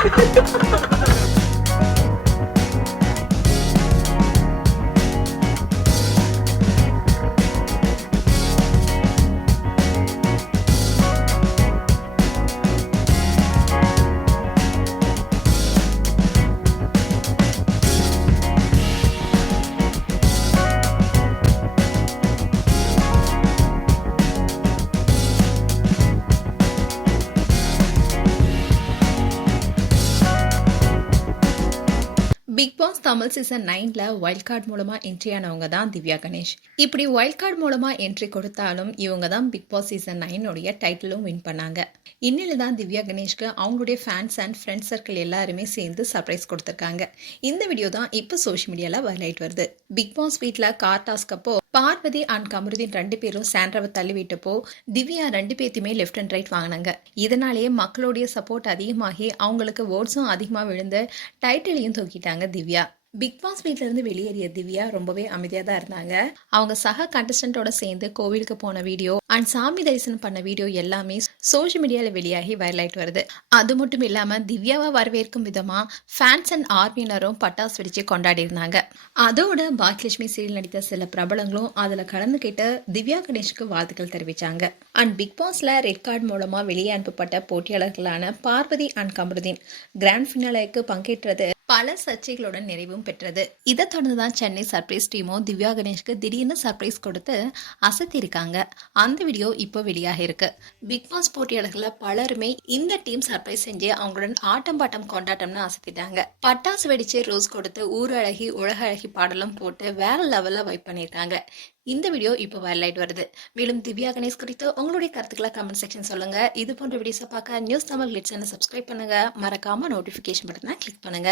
Big Boss Tamil season 9ல wild card மூலமா entry ஆனவங்க தான் திவ்யா கணேஷ். இப்படி வைல்ட் கார்டு மூலமா என்ட்ரி கொடுத்தாலும் இவங்க தான் பிக் பாஸ் சீசன் 9 உடைய டைட்டிலும் வின் பண்ணாங்க. இன்னில தான் திவ்யா கணேஷ்க்கு அவங்களுடைய ஃபேன்ஸ் அண்ட் ஃப்ரெண்ட்ஸ் சர்க்கிள் எல்லாருமே சேர்ந்து சர்ப்ரைஸ் கொடுத்துருக்காங்க. இந்த வீடியோ தான் இப்போ சோஷியல் மீடியால வைரலைட் வருது. பிக் பாஸ் வீட்ல கார் டாஸ்க் அப்போ பார்வதி அண்ட் கமருதீன் 2 பேரும் சாண்ட்ராவை தள்ளி விட்டப்போ திவ்யா 2 பேர்த்தையுமே லெஃப்ட் அண்ட் ரைட் வாங்கினாங்க. இதனாலேயே மக்களுடைய சப்போர்ட் அதிகமாகி அவங்களுக்கு ஓட்ஸும் அதிகமாக விழுந்து டைட்டிலையும் தூக்கிட்டாங்க திவ்யா. பிக் பாஸ் வீட்ல இருந்து வெளியேறிய திவ்யா ரொம்பவே அமைதியா தான் இருந்தாங்க. அவங்க சக கண்டஸ்டன்டோட சேர்ந்து கோவிலுக்கு போன வீடியோ அண்ட் சாமி தரிசனம் பண்ண வீடியோ எல்லாமே சோஷியல் மீடியால வெளியாகி வைரலைட் வருது. அது மட்டும் இல்லாம திவ்யாவை வரவேற்கும் விதமா ஃபேன்ஸ் அண்ட் ஆர்மியினரும் பட்டாசு வெடிச்சு கொண்டாடி இருந்தாங்க. அதோட பாக்கியலட்சுமி சீரியல் நடித்த சில பிரபலங்களும் அதுல கலந்துகிட்டு திவ்யா கணேஷ்க்கு வாழ்த்துக்கள் தெரிவிச்சாங்க. அண்ட் பிக் பாஸ்ல ரெட் கார்டு மூலமா வெளியே அனுப்பப்பட்ட போட்டியாளர்களான பார்வதி அண்ட் கமருதீன் கிராண்ட் ஃபினாலேக்கு பங்கேற்றது பல சர்ச்சைகளுடன் நிறைவும் பெற்றது. இதை தொடர்ந்துதான் சென்னை சர்ப்ரைஸ் டீமும் திவ்யா கணேஷ்க்கு திடீர்னு சர்ப்ரைஸ் கொடுத்து அசத்திருக்காங்க. அந்த வீடியோ இப்போ வெளியாக இருக்கு. பிக் பாஸ் போட்டியாளர்கள் பலருமே இந்த டீம் சர்ப்ரைஸ் செஞ்சு அவங்களுடன் ஆட்டம் பாட்டம் கொண்டாட்டம்னு அசத்திட்டாங்க. பட்டாசு வெடிச்சு ரோஸ் கொடுத்து ஊர் அழகி உலக அழகி பாடலும் போட்டு வேற லெவல்ல வைப் பண்ணியிருக்காங்க. இந்த வீடியோ இப்போ வைரலைட் வருது. மேலும் திவ்யா கணேஷ் குறித்து உங்களுடைய கருத்துக்களை கமெண்ட் செக்ஷன் சொல்லுங்க. இது போன்ற வீடியோஸை பார்க்க நியூஸ் தமிழ் கிளிட்ஸ் சப்ஸ்கிரைப் பண்ணுங்க. மறக்காம நோட்டிபிகேஷன் பட்டனை கிளிக் பண்ணுங்க.